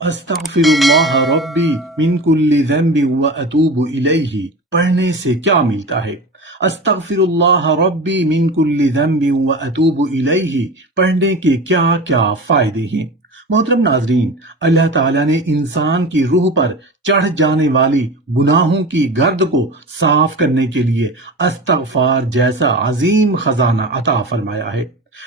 استغفراللہ ربی من کل ذنب و اتوب الیہ پڑھنے سے کیا ملتا ہے؟ استغفراللہ ربی من کل ذنب و اتوب الیہ پڑھنے کے کیا کیا فائدے ہیں؟ محترم ناظرین، اللہ تعالیٰ نے انسان کی روح پر چڑھ جانے والی گناہوں کی گرد کو صاف کرنے کے لیے استغفار جیسا عظیم خزانہ عطا فرمایا ہے۔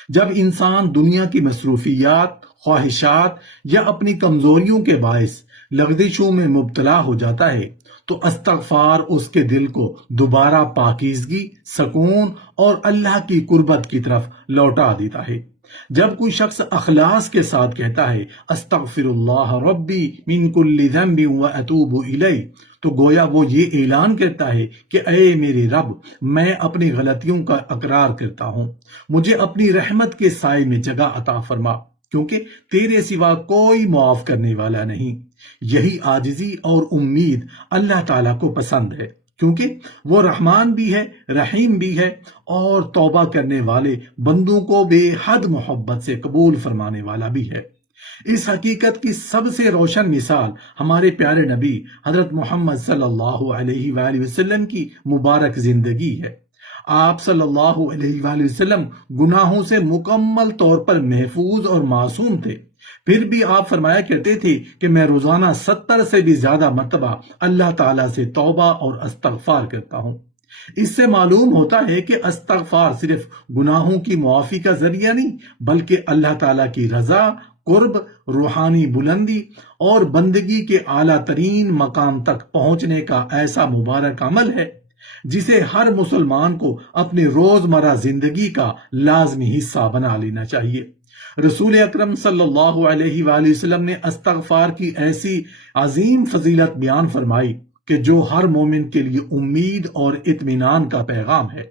جب انسان دنیا کی مصروفیات، خواہشات یا اپنی کمزوریوں کے باعث لغزشوں میں مبتلا ہو جاتا ہے تو استغفار اس کے دل کو دوبارہ پاکیزگی، سکون اور اللہ کی قربت کی طرف لوٹا دیتا ہے۔ جب کوئی شخص اخلاص کے ساتھ کہتا ہے استغفر اللہ ربی من کل ذنب و اتوب الیہ، تو گویا وہ یہ اعلان کرتا ہے کہ اے میرے رب، میں اپنی غلطیوں کا اقرار کرتا ہوں، مجھے اپنی رحمت کے سائے میں جگہ عطا فرما، کیونکہ تیرے سوا کوئی معاف کرنے والا نہیں۔ یہی عاجزی اور امید اللہ تعالیٰ کو پسند ہے، کیونکہ وہ رحمان بھی ہے، رحیم بھی ہے، اور توبہ کرنے والے بندوں کو بے حد محبت سے قبول فرمانے والا بھی ہے۔ اس حقیقت کی سب سے روشن مثال ہمارے پیارے نبی حضرت محمد صلی اللہ علیہ وآلہ وسلم کی مبارک زندگی ہے۔ آپ صلی اللہ علیہ وآلہ وسلم گناہوں سے مکمل طور پر محفوظ اور معصوم تھے، پھر بھی آپ فرمایا کرتے تھے کہ میں روزانہ 70 سے بھی زیادہ مرتبہ اللہ تعالیٰ سے توبہ اور استغفار کرتا ہوں۔ اس سے معلوم ہوتا ہے کہ استغفار صرف گناہوں کی معافی کا ذریعہ نہیں، بلکہ اللہ تعالیٰ کی رضا، قرب، روحانی بلندی اور بندگی کے اعلیٰ ترین مقام تک پہنچنے کا ایسا مبارک عمل ہے جسے ہر مسلمان کو اپنی روزمرہ زندگی کا لازمی حصہ بنا لینا چاہیے۔ رسول اکرم صلی اللہ علیہ وآلہ وسلم نے استغفار کی ایسی عظیم فضیلت بیان فرمائی کہ جو ہر مومن کے لیے امید اور اطمینان کا پیغام ہے۔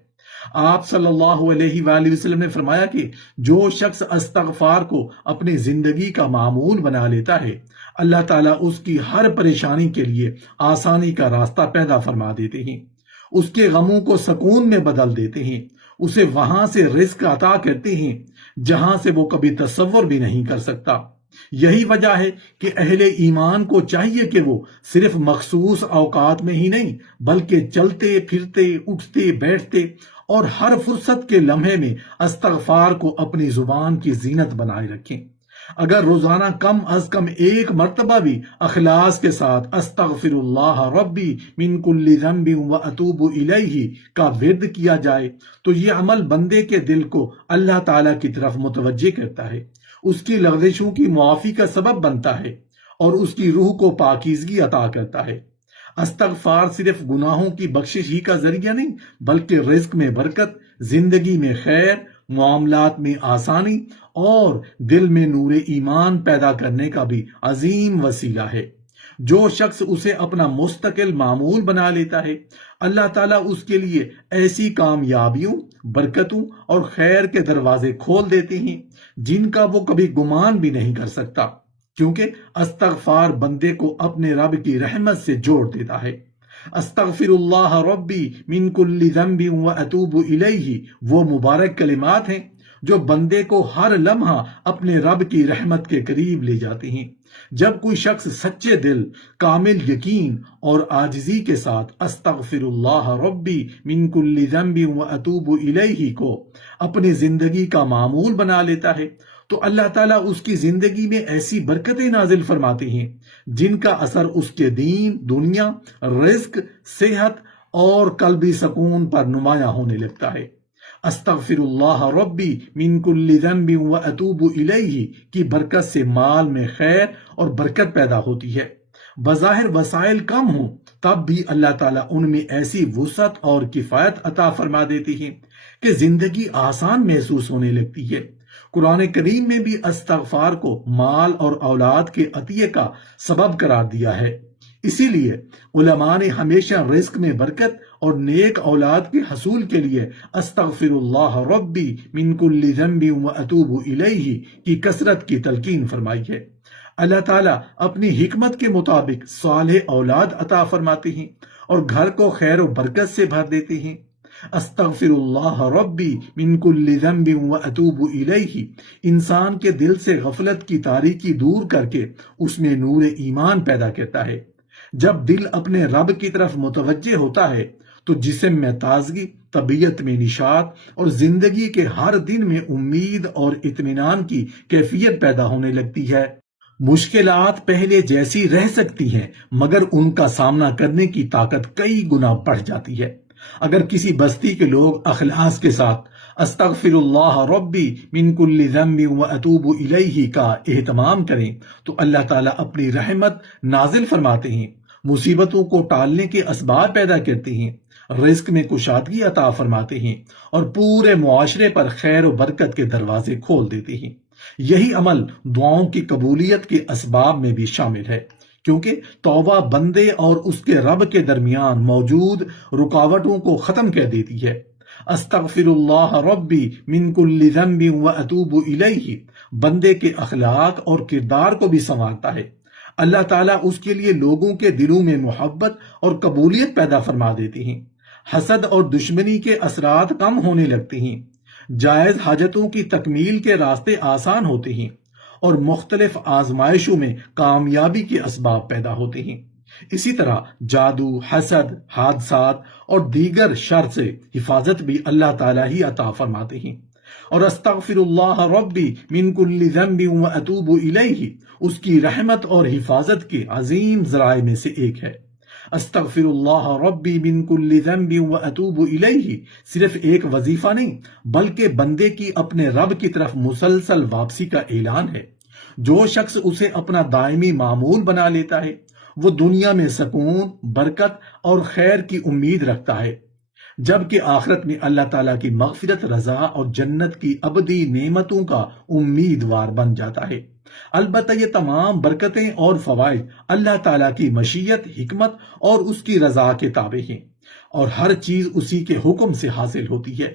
آپ صلی اللہ علیہ وآلہ وسلم نے فرمایا کہ جو شخص استغفار کو اپنی زندگی کا معمول بنا لیتا ہے، اللہ تعالیٰ اس کی ہر پریشانی کے لیے آسانی کا راستہ پیدا فرما دیتے ہیں، اس کے غموں کو سکون میں بدل دیتے ہیں، اسے وہاں سے رزق عطا کرتے ہیں جہاں سے وہ کبھی تصور بھی نہیں کر سکتا۔ یہی وجہ ہے کہ اہل ایمان کو چاہیے کہ وہ صرف مخصوص اوقات میں ہی نہیں، بلکہ چلتے پھرتے، اٹھتے بیٹھتے اور ہر فرصت کے لمحے میں استغفار کو اپنی زبان کی زینت بنائے رکھیں۔ اگر روزانہ کم از کم ایک مرتبہ بھی اخلاص کے ساتھ استغفر اللہ ربی من کل ذنب و اتوب الیہ کا ورد کیا جائے تو یہ عمل بندے کے دل کو اللہ تعالیٰ کی طرف متوجہ کرتا ہے، اس کی لغزشوں کی معافی کا سبب بنتا ہے اور اس کی روح کو پاکیزگی عطا کرتا ہے۔ استغفار صرف گناہوں کی بخشش ہی کا ذریعہ نہیں، بلکہ رزق میں برکت، زندگی میں خیر، معاملات میں آسانی اور دل میں نور ایمان پیدا کرنے کا بھی عظیم وسیلہ ہے۔ جو شخص اسے اپنا مستقل معمول بنا لیتا ہے، اللہ تعالیٰ اس کے لیے ایسی کامیابیوں، برکتوں اور خیر کے دروازے کھول دیتے ہیں جن کا وہ کبھی گمان بھی نہیں کر سکتا، کیونکہ استغفار بندے کو اپنے رب کی رحمت سے جوڑ دیتا ہے۔ استغفر اللہ ربی من کل ذنب و اتوب الیہ وہ مبارک کلمات ہیں جو بندے کو ہر لمحہ اپنے رب کی رحمت کے قریب لے جاتے ہیں۔ جب کوئی شخص سچے دل، کامل یقین اور عاجزی کے ساتھ استغفر اللہ ربی من کل ذنب و اتوب الیہ کو اپنی زندگی کا معمول بنا لیتا ہے تو اللہ تعالیٰ اس کی زندگی میں ایسی برکتیں نازل فرماتے ہیں جن کا اثر اس کے دین، دنیا، رزق، صحت اور قلبی سکون پر نمایاں ہونے لگتا ہے۔ استغفر اللہ ربی من کل ذنب و اتوب الیہ کی برکت سے مال میں خیر اور برکت پیدا ہوتی ہے۔ بظاہر وسائل کم ہوں تب بھی اللہ تعالیٰ ان میں ایسی وسعت اور کفایت عطا فرما دیتی ہے کہ زندگی آسان محسوس ہونے لگتی ہے۔ قرآن کریم میں بھی استغفار کو مال اور اولاد کے عطیے کا سبب قرار دیا ہے۔ اسی لیے علماء نے ہمیشہ رزق میں برکت اور نیک اولاد کے حصول کے لیے استغفر اللہ ربی من کل ذنب و اتوب الیہ کی کثرت کی تلقین فرمائی ہے۔ اللہ تعالیٰ اپنی حکمت کے مطابق صالح اولاد عطا فرماتے ہیں اور گھر کو خیر و برکت سے بھر دیتے ہیں۔ استغفر اللہ ربی من کل ذنب واتوب الیہ انسان کے دل سے غفلت کی تاریکی دور کر کے اس میں نور ایمان پیدا کرتا ہے۔ جب دل اپنے رب کی طرف متوجہ ہوتا ہے تو جسم میں تازگی، طبیعت میں نشاط اور زندگی کے ہر دن میں امید اور اطمینان کی کیفیت پیدا ہونے لگتی ہے۔ مشکلات پہلے جیسی رہ سکتی ہیں مگر ان کا سامنا کرنے کی طاقت کئی گنا بڑھ جاتی ہے۔ اگر کسی بستی کے لوگ اخلاص کے ساتھ استغفر اللہ ربی من کل ذنب واتوب الیہ کا اہتمام کریں تو اللہ تعالیٰ اپنی رحمت نازل فرماتے ہیں، مصیبتوں کو ٹالنے کے اسباب پیدا کرتے ہیں، رزق میں کشادگی عطا فرماتے ہیں اور پورے معاشرے پر خیر و برکت کے دروازے کھول دیتے ہیں۔ یہی عمل دعاؤں کی قبولیت کے اسباب میں بھی شامل ہے، کیونکہ توبہ بندے اور اس کے رب کے درمیان موجود رکاوٹوں کو ختم کر دیتی ہے۔ استغفر اللہ ربی من کل ذنب واتوب الیہ بندے کے اخلاق اور کردار کو بھی سنوارتا ہے۔ اللہ تعالیٰ اس کے لیے لوگوں کے دلوں میں محبت اور قبولیت پیدا فرما دیتے ہیں، حسد اور دشمنی کے اثرات کم ہونے لگتے ہیں، جائز حاجتوں کی تکمیل کے راستے آسان ہوتے ہیں اور مختلف آزمائشوں میں کامیابی کے اسباب پیدا ہوتے ہیں۔ اسی طرح جادو، حسد، حادثات اور دیگر شر سے حفاظت بھی اللہ تعالیٰ ہی عطا فرماتے ہیں۔ اور استغفر اللہ ربی من کل ذنب واتوب الیہ اس کی رحمت اور حفاظت کے عظیم ذرائع میں سے ایک ہے۔ استغفر اللہ ربی من کل ذنب واتوب الیہ صرف ایک وظیفہ نہیں بلکہ بندے کی اپنے رب کی طرف مسلسل واپسی کا اعلان ہے۔ جو شخص اسے اپنا دائمی معمول بنا لیتا ہے وہ دنیا میں سکون، برکت اور خیر کی امید رکھتا ہے، جبکہ آخرت میں اللہ تعالیٰ کی مغفرت، رضا اور جنت کی ابدی نعمتوں کا امیدوار بن جاتا ہے۔ البتہ یہ تمام برکتیں اور فوائد اللہ تعالیٰ کی مشیت، حکمت اور اس کی رضا کے تابع ہیں اور ہر چیز اسی کے حکم سے حاصل ہوتی ہے۔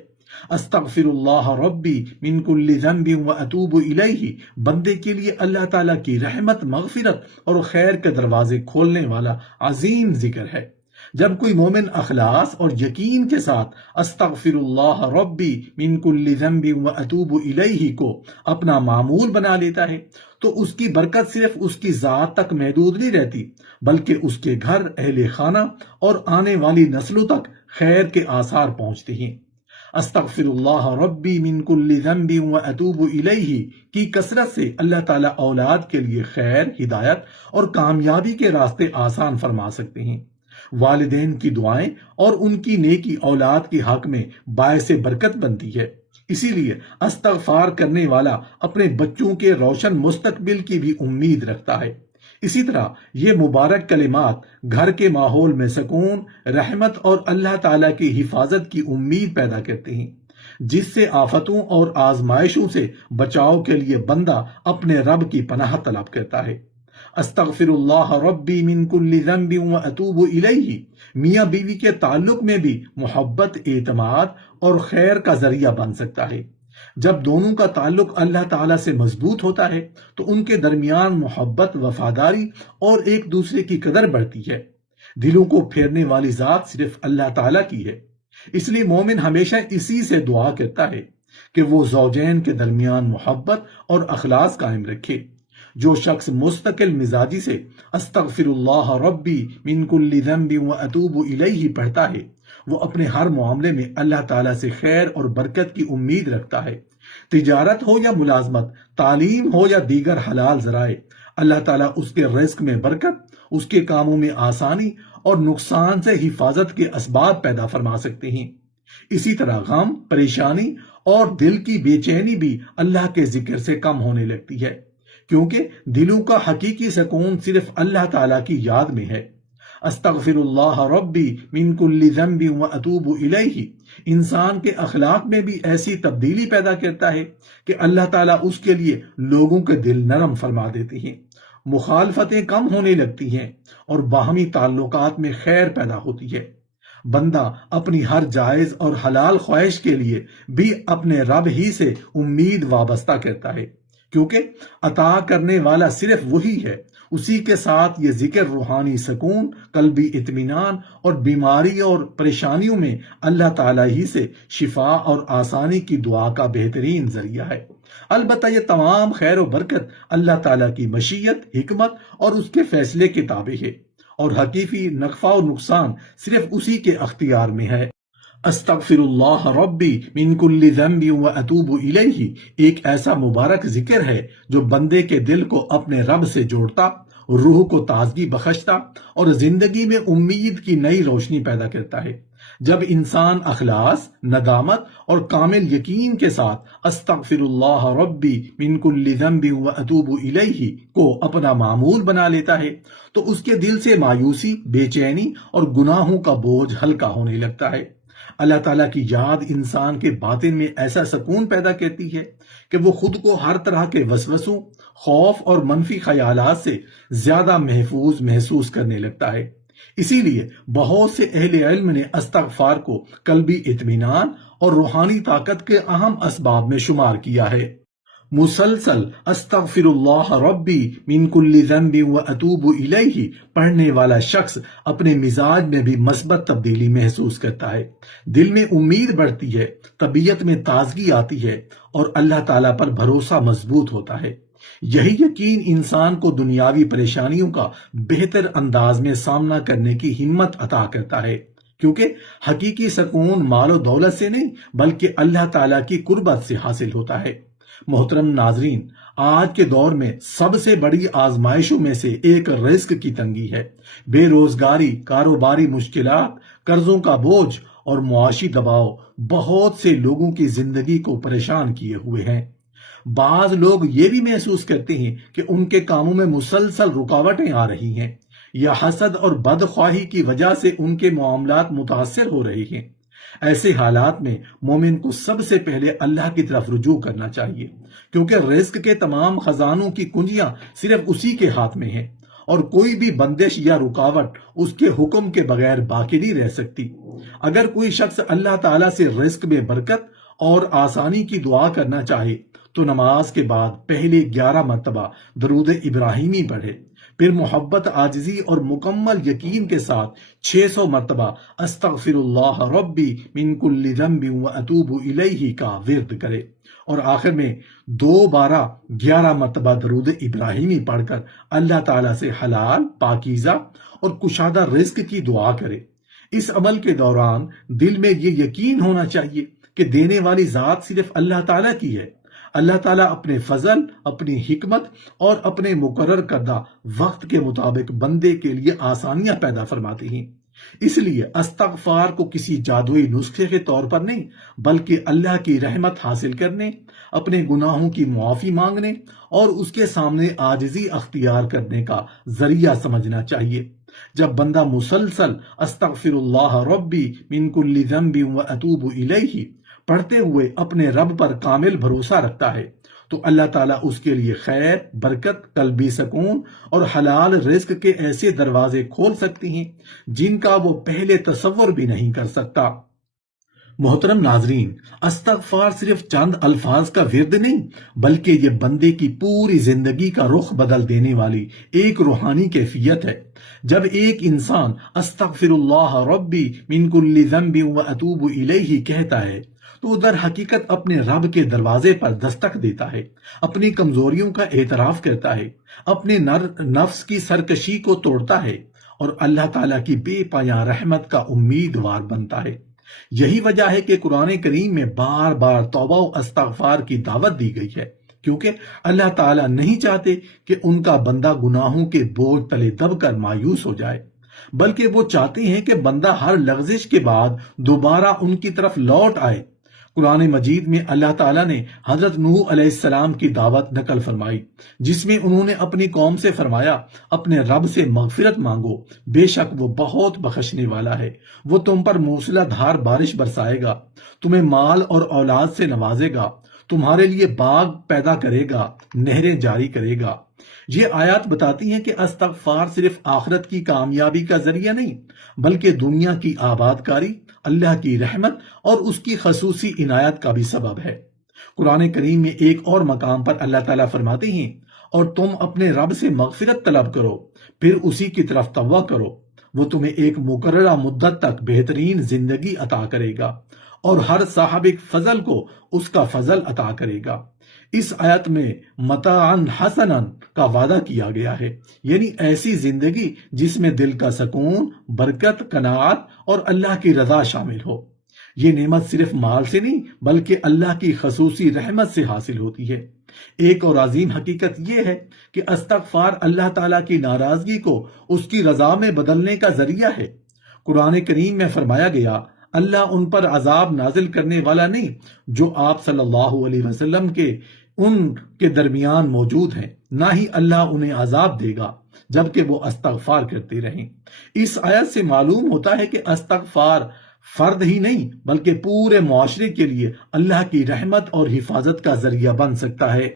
استغفر اللہ ربی من کل ذنب واتوب الیہ بندے کے لیے اللہ تعالیٰ کی رحمت، مغفرت اور خیر کے دروازے کھولنے والا عظیم ذکر ہے۔ جب کوئی مومن اخلاص اور یقین کے ساتھ استغفر اللہ ربی من کل ذنب واتوب الیہ کو اپنا معمول بنا لیتا ہے تو اس کی برکت صرف اس کی ذات تک محدود نہیں رہتی بلکہ اس کے گھر، اہل خانہ اور آنے والی نسلوں تک خیر کے آثار پہنچتے ہیں۔ استغفر اللہ ربی من کل ذنب واتوب الیہ کی کثرت سے اللہ تعالیٰ اولاد کے لیے خیر، ہدایت اور کامیابی کے راستے آسان فرما سکتے ہیں۔ والدین کی دعائیں اور ان کی نیکی اولاد کے حق میں باعث برکت بنتی ہے، اسی لیے استغفار کرنے والا اپنے بچوں کے روشن مستقبل کی بھی امید رکھتا ہے۔ اسی طرح یہ مبارک کلمات گھر کے ماحول میں سکون، رحمت اور اللہ تعالیٰ کی حفاظت کی امید پیدا کرتے ہیں، جس سے آفتوں اور آزمائشوں سے بچاؤ کے لیے بندہ اپنے رب کی پناہ طلب کرتا ہے۔ استغفر اللہ ربی من کل ذنب واتوب الیہ میاں بیوی کے تعلق میں بھی محبت، اعتماد اور خیر کا ذریعہ بن سکتا ہے۔ جب دونوں کا تعلق اللہ تعالیٰ سے مضبوط ہوتا ہے تو ان کے درمیان محبت، وفاداری اور ایک دوسرے کی قدر بڑھتی ہے۔ دلوں کو پھیرنے والی ذات صرف اللہ تعالیٰ کی ہے، اس لیے مومن ہمیشہ اسی سے دعا کرتا ہے کہ وہ زوجین کے درمیان محبت اور اخلاص قائم رکھے۔ جو شخص مستقل مزاجی سے استغفر اللہ ربی من کل ذنب واتوب الیہ پڑھتا ہے وہ اپنے ہر معاملے میں اللہ تعالیٰ سے خیر اور برکت کی امید رکھتا ہے۔ تجارت ہو یا ملازمت، تعلیم ہو یا دیگر حلال ذرائع، اللہ تعالیٰ اس کے رزق میں برکت، اس کے کاموں میں آسانی اور نقصان سے حفاظت کے اسباب پیدا فرما سکتے ہیں۔ اسی طرح غم، پریشانی اور دل کی بے چینی بھی اللہ کے ذکر سے کم ہونے لگتی ہے، کیونکہ دلوں کا حقیقی سکون صرف اللہ تعالیٰ کی یاد میں ہے۔ استغفر اللہ ربی من کل ذنب واتوب الیہ انسان کے اخلاق میں بھی ایسی تبدیلی پیدا کرتا ہے کہ اللہ تعالیٰ اس کے لیے لوگوں کے دل نرم فرما دیتے ہیں، مخالفتیں کم ہونے لگتی ہیں اور باہمی تعلقات میں خیر پیدا ہوتی ہے۔ بندہ اپنی ہر جائز اور حلال خواہش کے لیے بھی اپنے رب ہی سے امید وابستہ کرتا ہے، کیونکہ عطا کرنے والا صرف وہی ہے اسی کے ساتھ یہ ذکر روحانی سکون، قلبی اطمینان اور بیماری اور پریشانیوں میں اللہ تعالیٰ ہی سے شفا اور آسانی کی دعا کا بہترین ذریعہ ہے۔ البتہ یہ تمام خیر و برکت اللہ تعالیٰ کی مشیت، حکمت اور اس کے فیصلے کے تابع ہے، اور حقیقی نفع و نقصان صرف اسی کے اختیار میں ہے۔ استغفر اللہ ربی من کل ذنب و اتوب الیہ ایک ایسا مبارک ذکر ہے جو بندے کے دل کو اپنے رب سے جوڑتا، روح کو تازگی بخشتا اور زندگی میں امید کی نئی روشنی پیدا کرتا ہے۔ جب انسان اخلاص، ندامت اور کامل یقین کے ساتھ استغفر اللہ ربی من کل ذنب و اتوب الیہ کو اپنا معمول بنا لیتا ہے تو اس کے دل سے مایوسی، بے چینی اور گناہوں کا بوجھ ہلکا ہونے لگتا ہے۔ اللہ تعالیٰ کی یاد انسان کے باطن میں ایسا سکون پیدا کرتی ہے کہ وہ خود کو ہر طرح کے وسوسوں، خوف اور منفی خیالات سے زیادہ محفوظ محسوس کرنے لگتا ہے۔ اسی لیے بہت سے اہل علم نے استغفار کو قلبی اطمینان اور روحانی طاقت کے اہم اسباب میں شمار کیا ہے۔ مسلسل استغفر اللہ ربی من کل ذنب و اتوب الیہ پڑھنے والا شخص اپنے مزاج میں بھی مثبت تبدیلی محسوس کرتا ہے، دل میں امید بڑھتی ہے، طبیعت میں تازگی آتی ہے اور اللہ تعالیٰ پر بھروسہ مضبوط ہوتا ہے۔ یہی یقین انسان کو دنیاوی پریشانیوں کا بہتر انداز میں سامنا کرنے کی ہمت عطا کرتا ہے، کیونکہ حقیقی سکون مال و دولت سے نہیں بلکہ اللہ تعالیٰ کی قربت سے حاصل ہوتا ہے۔ محترم ناظرین، آج کے دور میں سب سے بڑی آزمائشوں میں سے ایک رزق کی تنگی ہے۔ بے روزگاری، کاروباری مشکلات، قرضوں کا بوجھ اور معاشی دباؤ بہت سے لوگوں کی زندگی کو پریشان کیے ہوئے ہیں۔ بعض لوگ یہ بھی محسوس کرتے ہیں کہ ان کے کاموں میں مسلسل رکاوٹیں آ رہی ہیں، یا حسد اور بدخواہی کی وجہ سے ان کے معاملات متاثر ہو رہے ہیں۔ ایسے حالات میں مومن کو سب سے پہلے اللہ کی طرف رجوع کرنا چاہیے، کیونکہ رزق کے تمام خزانوں کی کنجیاں صرف اسی کے ہاتھ میں ہیں، اور کوئی بھی بندش یا رکاوٹ اس کے حکم کے بغیر باقی نہیں رہ سکتی۔ اگر کوئی شخص اللہ تعالیٰ سے رزق میں برکت اور آسانی کی دعا کرنا چاہے تو نماز کے بعد پہلے 11 مرتبہ درود ابراہیمی پڑھے، پھر محبت، عاجزی اور مکمل یقین کے ساتھ 600 مرتبہ استغفر اللہ ربی من کل ذنب و اتوب الیہ کا ورد کرے، اور آخر میں دوبارہ 11 مرتبہ درود ابراہیمی پڑھ کر اللہ تعالیٰ سے حلال، پاکیزہ اور کشادہ رزق کی دعا کرے۔ اس عمل کے دوران دل میں یہ یقین ہونا چاہیے کہ دینے والی ذات صرف اللہ تعالیٰ کی ہے۔ اللہ تعالیٰ اپنے فضل، اپنی حکمت اور اپنے مقرر کردہ وقت کے مطابق بندے کے لیے آسانیاں پیدا فرماتے ہیں۔ اس لیے استغفار کو کسی جادوئی نسخے کے طور پر نہیں بلکہ اللہ کی رحمت حاصل کرنے، اپنے گناہوں کی معافی مانگنے اور اس کے سامنے عاجزی اختیار کرنے کا ذریعہ سمجھنا چاہیے۔ جب بندہ مسلسل استغفر اللہ ربی من کل ذنب و اتوب الیہ پڑھتے ہوئے اپنے رب پر کامل بھروسہ رکھتا ہے تو اللہ تعالیٰ اس کے لیے خیر، برکت، قلبی سکون اور حلال رزق کے ایسے دروازے کھول سکتی ہیں جن کا وہ پہلے تصور بھی نہیں کر سکتا۔ محترم ناظرین، استغفار صرف چند الفاظ کا ورد نہیں بلکہ یہ بندے کی پوری زندگی کا رخ بدل دینے والی ایک روحانی کیفیت ہے۔ جب ایک انسان استغفر اللہ ربی من کل ذنب و اتوب الیہ کہتا ہے تو در حقیقت اپنے رب کے دروازے پر دستک دیتا ہے، اپنی کمزوریوں کا اعتراف کرتا ہے، اپنے نفس کی سرکشی کو توڑتا ہے اور اللہ تعالیٰ کی بے پایاں رحمت کا امیدوار بنتا ہے۔ یہی وجہ ہے کہ قرآن کریم میں بار بار توبہ و استغفار کی دعوت دی گئی ہے، کیونکہ اللہ تعالیٰ نہیں چاہتے کہ ان کا بندہ گناہوں کے بوجھ تلے دب کر مایوس ہو جائے، بلکہ وہ چاہتے ہیں کہ بندہ ہر لغزش کے بعد دوبارہ ان کی طرف لوٹ آئے۔ قرآن مجید میں اللہ تعالیٰ نے حضرت نوح علیہ السلام کی دعوت نقل فرمائی، جس میں انہوں نے اپنی قوم سے فرمایا، اپنے رب سے مغفرت مانگو، بے شک وہ بہت بخشنے والا ہے، وہ تم پر موسلا دھار بارش برسائے گا، تمہیں مال اور اولاد سے نوازے گا، تمہارے لیے باغ پیدا کرے گا، نہریں جاری کرے گا۔ یہ آیات بتاتی ہیں کہ استغفار صرف آخرت کی کامیابی کا ذریعہ نہیں بلکہ دنیا کی آباد کاری، اللہ کی رحمت اور اس کی خصوصی عنایت کا بھی سبب ہے۔ قرآن کریم میں ایک اور مقام پر اللہ تعالیٰ فرماتے ہیں، اور تم اپنے رب سے مغفرت طلب کرو، پھر اسی کی طرف توبہ کرو، وہ تمہیں ایک مقررہ مدت تک بہترین زندگی عطا کرے گا اور ہر صاحب فضل کو اس کا فضل عطا کرے گا۔ اس آیت میں متاعن حسنن کا وعدہ کیا گیا ہے، یعنی ایسی زندگی جس میں دل کا سکون، برکت، قناعت اور اللہ کی رضا شامل ہو۔ یہ نعمت صرف مال سے نہیں بلکہ اللہ کی خصوصی رحمت سے حاصل ہوتی ہے۔ ایک اور عظیم حقیقت یہ ہے کہ استغفار اللہ تعالیٰ کی ناراضگی کو اس کی رضا میں بدلنے کا ذریعہ ہے۔ قرآن کریم میں فرمایا گیا، اللہ ان پر عذاب نازل کرنے والا نہیں جو آپ صلی اللہ علیہ وسلم کے ان کے درمیان موجود ہیں، نہ ہی اللہ انہیں عذاب دے گا جبکہ وہ استغفار کرتے رہیں۔ اس آیت سے معلوم ہوتا ہے کہ استغفار فرد ہی نہیں بلکہ پورے معاشرے کے لیے اللہ کی رحمت اور حفاظت کا ذریعہ بن سکتا ہے۔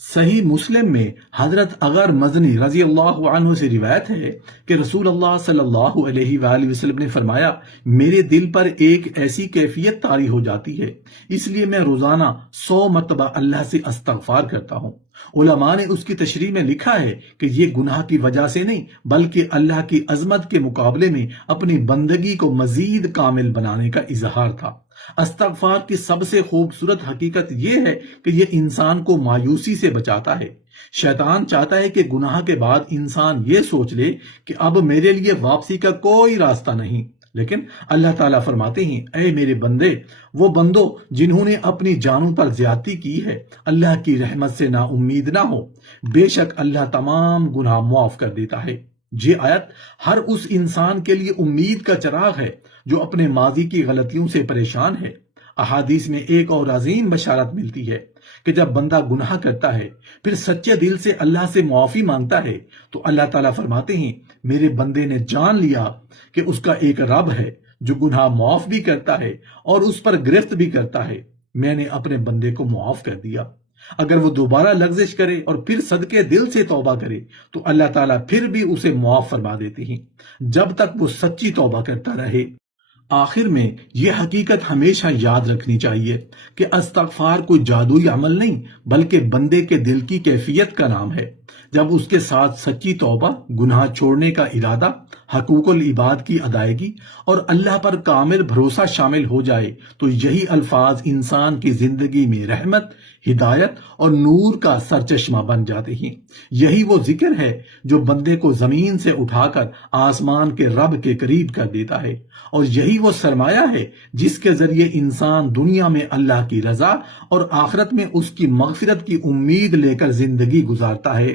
صحیح مسلم میں حضرت اغر مزنی رضی اللہ عنہ سے روایت ہے کہ رسول اللہ صلی اللہ علیہ وآلہ وسلم نے فرمایا، میرے دل پر ایک ایسی کیفیت طاری ہو جاتی ہے، اس لیے میں روزانہ 100 مرتبہ اللہ سے استغفار کرتا ہوں۔ علماء نے اس کی تشریح میں لکھا ہے کہ یہ گناہ کی وجہ سے نہیں بلکہ اللہ کی عظمت کے مقابلے میں اپنی بندگی کو مزید کامل بنانے کا اظہار تھا۔ استغفار کی سب سے خوبصورت حقیقت یہ ہے کہ یہ انسان کو مایوسی سے بچاتا ہے۔ شیطان چاہتا ہے کہ گناہ کے بعد انسان یہ سوچ لے کہ اب میرے لیے واپسی کا کوئی راستہ نہیں، لیکن اللہ تعالیٰ فرماتے ہیں، اے میرے بندے، وہ بندو جنہوں نے اپنی جانوں پر زیادتی کی ہے، اللہ کی رحمت سے نا امید نہ ہو، بے شک اللہ تمام گناہ معاف کر دیتا ہے۔ یہ آیت ہر اس انسان کے لیے امید کا چراغ ہے جو اپنے ماضی کی غلطیوں سے پریشان ہے۔ احادیث میں ایک اور عظیم بشارت ملتی ہے کہ جب بندہ گناہ کرتا ہے پھر سچے دل سے اللہ سے معافی مانگتا ہے تو اللہ تعالیٰ فرماتے ہیں، میرے بندے نے جان لیا کہ اس کا ایک رب ہے جو گناہ معاف بھی کرتا ہے اور اس پر گرفت بھی کرتا ہے، میں نے اپنے بندے کو معاف کر دیا۔ اگر وہ دوبارہ لغزش کرے اور پھر صدقے دل سے توبہ کرے تو اللہ تعالیٰ پھر بھی اسے معاف فرما دیتے ہیں جب تک وہ سچی توبہ کرتا رہے۔ آخر میں یہ حقیقت ہمیشہ یاد رکھنی چاہیے کہ استغفار کوئی جادوئی عمل نہیں بلکہ بندے کے دل کی کیفیت کا نام ہے۔ جب اس کے ساتھ سچی توبہ، گناہ چھوڑنے کا ارادہ، حقوق العباد کی ادائیگی اور اللہ پر کامل بھروسہ شامل ہو جائے تو یہی الفاظ انسان کی زندگی میں رحمت، ہدایت اور نور کا سرچشمہ بن جاتے ہیں۔ یہی وہ ذکر ہے جو بندے کو زمین سے اٹھا کر آسمان کے رب کے قریب کر دیتا ہے، اور یہی وہ سرمایہ ہے جس کے ذریعے انسان دنیا میں اللہ کی رضا اور آخرت میں اس کی مغفرت کی امید لے کر زندگی گزارتا ہے۔